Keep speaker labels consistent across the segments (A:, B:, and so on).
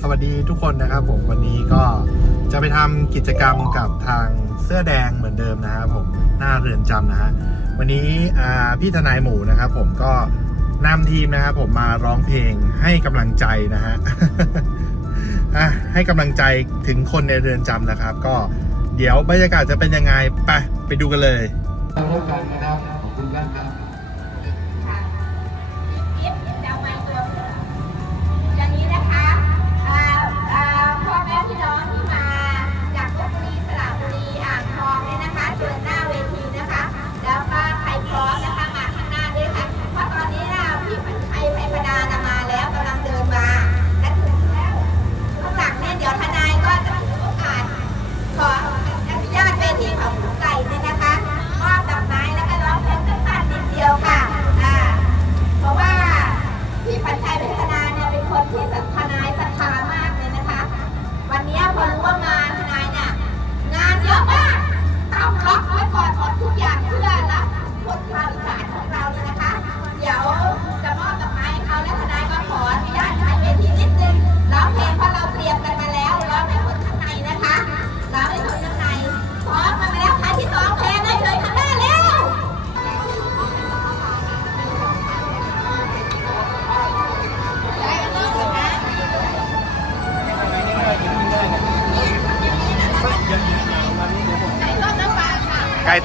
A: สวัสดีทุกคนนะครับผมวันนี้ก็จะไปทำกิจกรรมกับทางเสื้อแดงเหมือนเดิมนะครับผมหน้าเรือนจำนะฮะวันนี้พี่ทนายหมูนะครับผมก็นำทีมนะครับผมมาร้องเพลงให้กำลังใจนะฮะให้กำลังใจถึงคนในเรือนจำนะครับ ก็เดี๋ยวบรรยากาศจะเป็นยังไงไปไปดูกันเลย
B: นะครับ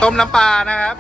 C: ต้มน้ำปลานะครับ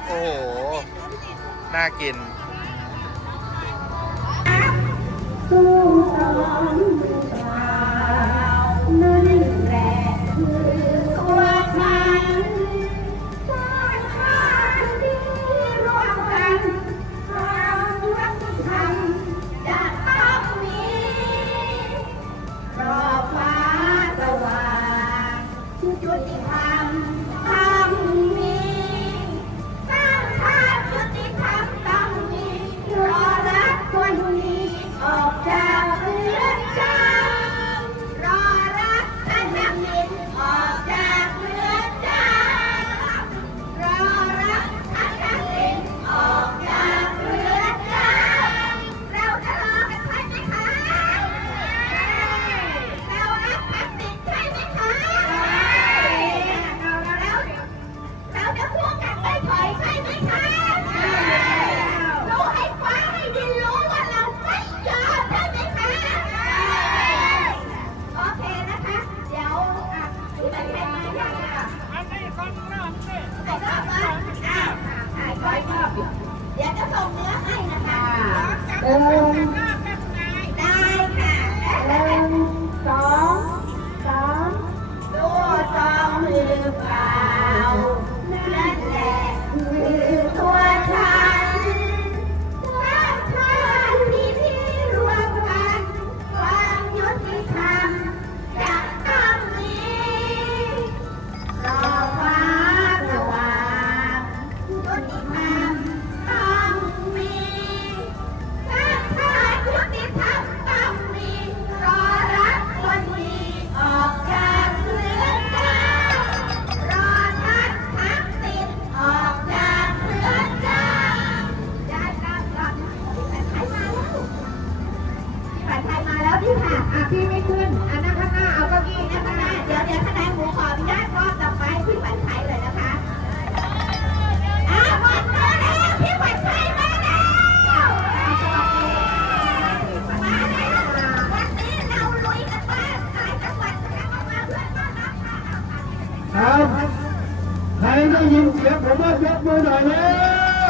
C: รักผมว่าย
A: กมือหน่
C: อยแล้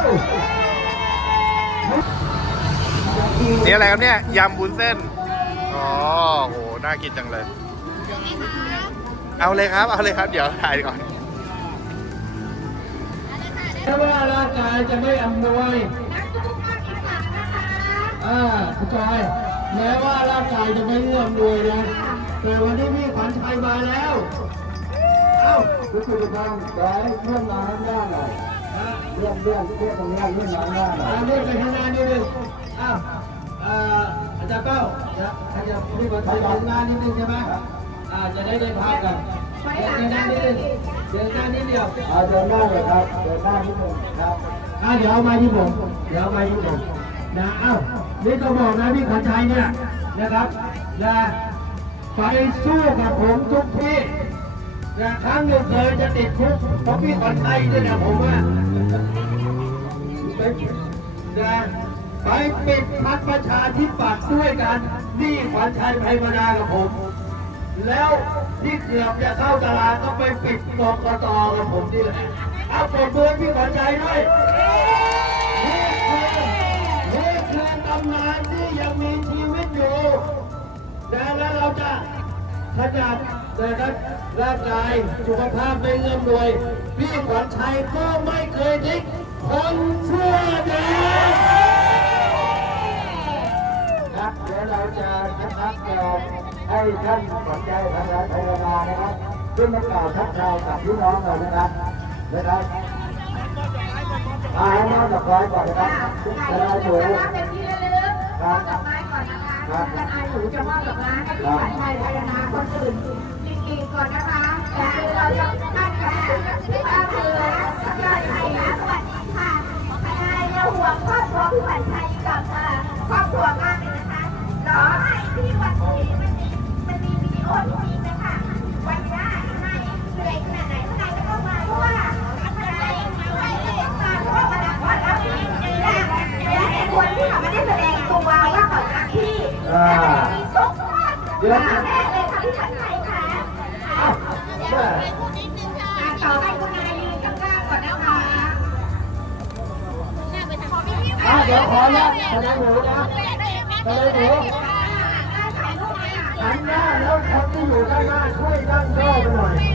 C: วนี่อะไรครับ
B: เนี่ย
A: ยำบุญเส้น อ๋อโห น่ากินจังเลย เอาเลยครับ เอาเลยครับ เดี๋ยวถ่ายก่อน
B: ถ้าว่าร่างกายจะไม่อำนวย
C: อ่าคุ
B: ณจอยแม้ว่าร่างกายจะไม่เอื้อมนวยนะแต่วันนี้พี่ขวัญชัยมาแล้ว รู้สึกจะทำได้เพื่อนมาข้างห้าหน่อยเรื่องเรื่องเรื่องตรงนี้เรื่องมาข้างห้าหน่อยเรื่องไปข้างห้านิดนึงอ้าวอาจารย์เป้าจะจะรีบมาถึงหน้านิดนึงใช่ไหมอ่าจะได้ได้พาพกันเดินหน้านิดนึงเดินหน้านิดเดียว
D: อ่าเดินหน้าเลยครับเดินหน้ทุกคนครับ
B: อ่าเดี๋ยวเอาม้ที่ผมเดี๋ยวเอาม้ที่ผมนะเอ้านี่ก็บอกนะพี่ขวัญชัยเนี่ยนะครับนะไปสู้กับผมทุกที่ งหนึ่งเคยจะติดคุกเพราะพี่ขวัญชัยด้วยนะผมว่าจะไปปิดพักประชาธิปัตย์ด้วยกัน นี่ขวัญชัยไพมนากับผม แล้วที่เกือบจะเข้าตลาดก็ไปปิดกกตกับผมนี่แหละเอาปรบมือให้พี่ขวัญชัยด้วย ขยับนะครับร่างกายสุขภาพไม่เอื้อมหน่วย พี่ขวัญชัยก็ไม่เคยทิ้งคนเสื้อแดง
D: ครับเดี๋ยวเราจะนะครับเอ่อให้ท่านขวัญใจพระไทยนานะครับขึ้นมากล่าวทักทายกับพี่น้องเรานะครับนะครับอาให้น้องกับร้อยก่อนนะครับ
C: ถ่าย
D: จะ
C: รู
D: ได้
C: ป
D: ดู
C: นะคะเป็นที่ระลึกมอบ ดอกไม้ก่อนกันอายหนูจะมอบดอกไม้ให้พี่ขวัญชัยพยานาคนอื่นจริงๆก่อนนะคะแต่เราจะท่านค่ะพี่ขวัญชัยนะพี่ขวัญชัยนะสวัสดีค่ะทนายเนี่ยห่วงครอบครัวพี่ขวัญชัยกับครอบครัวมากเลยนะคะรอให้พี่วัญชัยมันมีมันมีวิดีโอที่ดีนะคะวันนี้ทนายเหนื่อยขนาด เดี๋ยวค่ะแม่เลยค่ะพี่ขวัญชัยค่ะอะเดี๋ยวอะต่อไปคุณนายยืนข้างๆก่อนนะคะ
B: อะเดี๋ยวขอแลกทนายหมูนะทนายหมูหันหน้าแล้วคนที่อยู่ด้านหน้าช่วยตั้งโซ่ไปหน่อย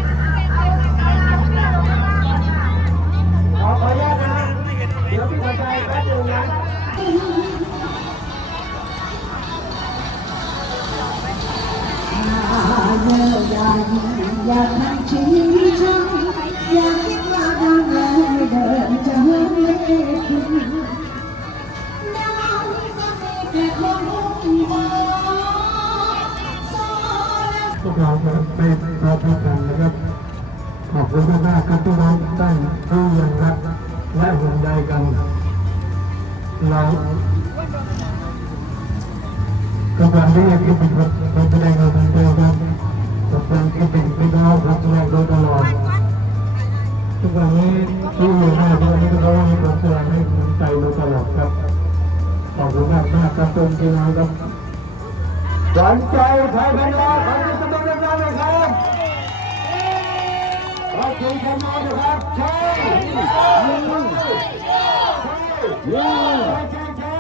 B: นะ
E: ครั
B: บขอบคุณมากๆครับที่น้องท่านที่ยังรักและห่วงใยกันเรากำลังเรียกคิดถึงคนแสดงเราทันเดียวกันกำลังคิดถึงพี่น้องรับแสดงโดยตลอดทุกวันนี้ที่อยู่หน้าที่นี้ก็เพราะว่ามีความแสดงให้ผมใจมาตลอดครับขอบคุณมากมากครับทุกที่น้องครับหวานใจไทยพันล้านขอให้สมบูรณ์เลยครับ ขอคุณครับน้องนะครับใช่ใช่ใช่ใช่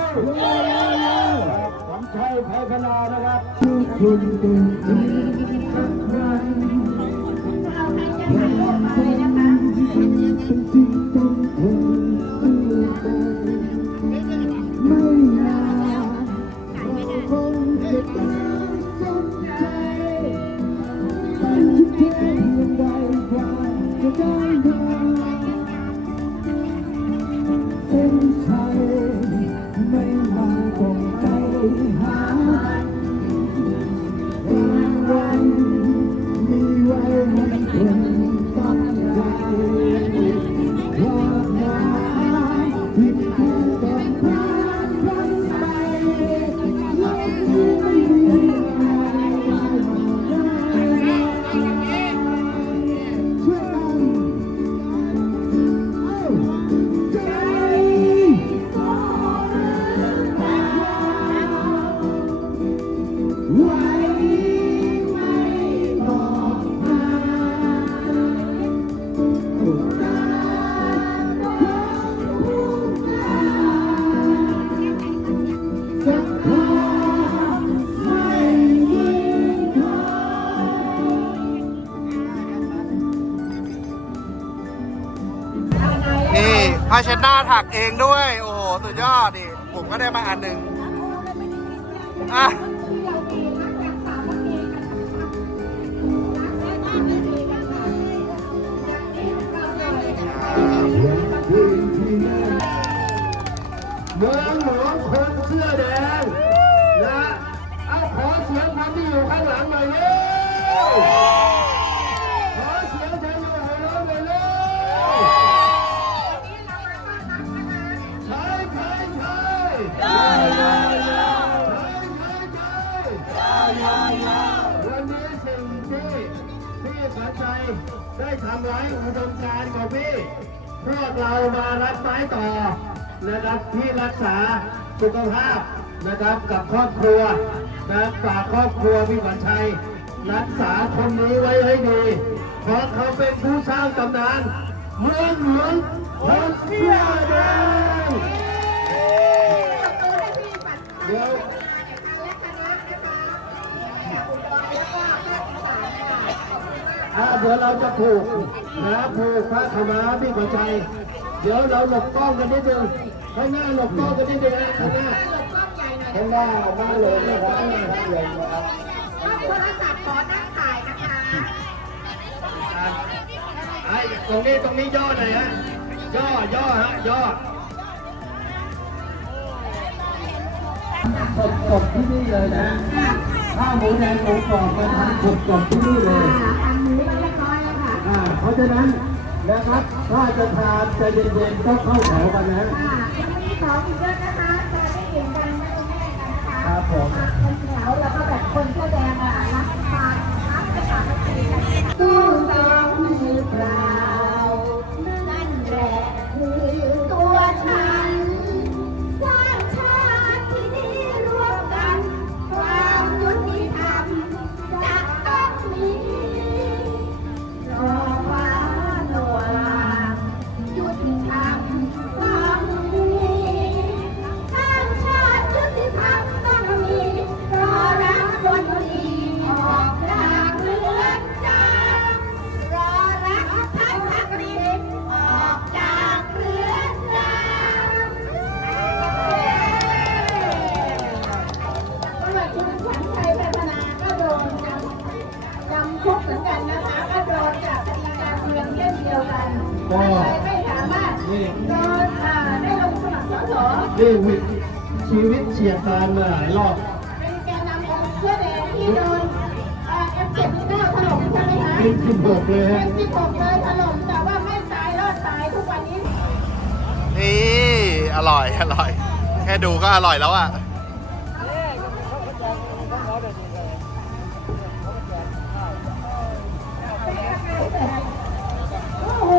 B: ขวัญชัยไทยพนานะครับ
E: คุณเป็นที่สักครั้ง
C: เราให้จะถ่ายรูปมาเลยนะคะ
E: เป็นไม่นานเราคงจะตามสนใจ เช็
A: ดหน้าถักเองด้วย โอ้โห สุดยอดดิ ผมก็ได้มาอันหนึ่งอะ
B: เมืองหลวงคนเสื้อแดงนะ เอาขอเสียงคนที่อยู่ข้างหลังหน่อยเร็ว ได้ทำไว้อุดมการณ์ของพี่พวกเรามารับไม้ต่อนะครับที่รักษาสุขภาพนะครับกับครอบครัวนะฝากครอบครัวพี่ขวัญชัย รักษาคนนี้ไว้ให้ดี เพราะเขาเป็นผู้สร้างตำนานเมืองหลวงคนเสื้อแดง
C: ตัวให้พี่ปัด
B: เดี๋ยว
C: อบคุณมาก
B: อะเดี๋ยวเราจะผูกนะผูกพระขาวมาพี่ขวัญชัยเดี๋ยวเราหลบกล้องกันนิดนึงข้างหน้าหลบกล้องกันนิดนึงนะข้างหน้า
C: หลบกล้องใหญ่หน่อย
B: ข้างหน้ามาเลยนะครับข้างหน้าครับเลยนะครับ
C: กล้องโทรศัพท์ขอนั่งถ่ายนะคะ
B: ไอ้ตรงนี้ตรงนี้ย่อหน่อยฮะย่อย่อฮะย่อสดสดที่นี่เลยนะข้าวหมูแดงหมูกรอบไปทำสดสดที่นี่เลย
C: ทำมือเรียบร้อยแล้วค่ะ
B: อ่าเพราะฉะนั้นนะครับ ถ้าจะทานใจเย็นๆต้องเข้าแถวกันนะ
C: ค่ะยังมีของอีกเยอะนะคะจะได้เห็นกันไม่ต้องแย่กันนะคะ
B: ครับผม
C: อะคนแถวแล้วก็แบบคนแสดงอะรักทานรักสถาบันกันสู้ต้องมือเเฉี
B: ยดตายมาหลายรอบ
C: เป็นแกนนำองค์เสื้อแดงที่โดนเอ่อ F79 ถล่มใช่ไหมคะ
B: เป็นสิบหกเลยฮะ
C: F16 เลยถล่มแต่ว่าไม่ตายรอดตายทุกวันนี้
A: นี่ อร่อย อร่อย แค่ดูก็อร่อยแล้วอะ
C: โอ้โห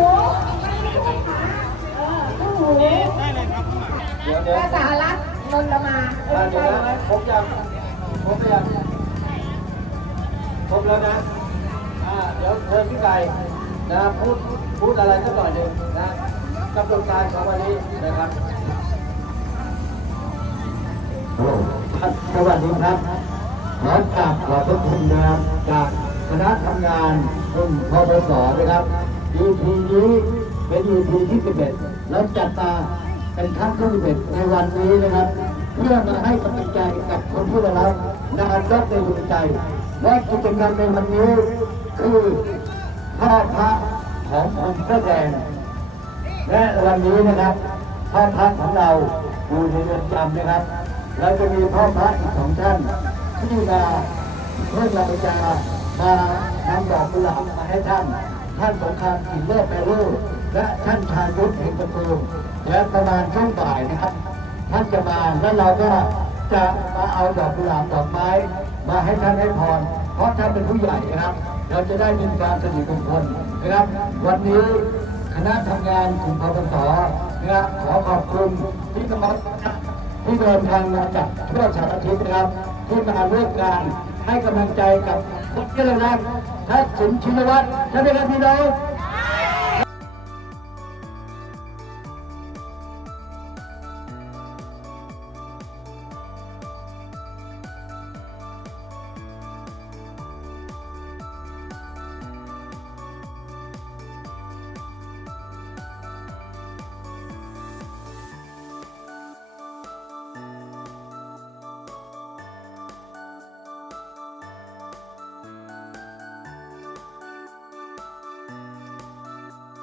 C: เออโอ้โห
B: เดี๋ยวเดี๋ยว
C: ภาษารัฐ นนมาเอ
B: อ่า
C: อ
B: เดี๋
C: ใช่
B: ยวนะผมยังผมยังครบแล้วนะอ่าเดี๋ยวเชิญพี่ไก่นะพูดพูดอะไรสักหน่อยหนึ่งนะกำหนดการของวันนี้นะครับสวัสดีครับขอกราบขอบพระคุณนะครับจากคณะทำงานรุ่นพปสนะครับ EP นี้เป็น EP ที่11แล้วจัดมา เป็นครั้งที่11ในวันนี้นะครับ เพื่อมาให้กำลังใจกับคนที่ได้รับนายกในดวงใจ และกิจกรรมในวันนี้คือพ่อพระของคนเสื้อแดงและวันนี้นะครับพ่อพระของเราอยู่ในเรือนจำนะครับเราจะมีพ่อพระอีกสองท่านที่มาเพื่อเราจะมานำดอกกุหลาบมาให้ท่าน ท่านสงครามกินเลิศแปรูและท่านชายุทธเห็นประตู และประมาณช่วงบ่ายนะครับ ท่านจะมาแล้วเราก็จะมาเอาดอกกุหลาบดอกไม้ มาให้ท่านให้พร เพราะท่านเป็นผู้ใหญ่นะครับ เราจะได้มีการสนิทมงคลนะครับ วันนี้คณะทำงานกลุ่มพปสนะครับขอขอบคุณที่กำลังที่เดินทางมาจากทั่วสารทิศนะครับที่มาร่วมการให้กำลังใจกับคนที่เรารักทักษิณชินวัตรใช่ไหมครับพี่น้อง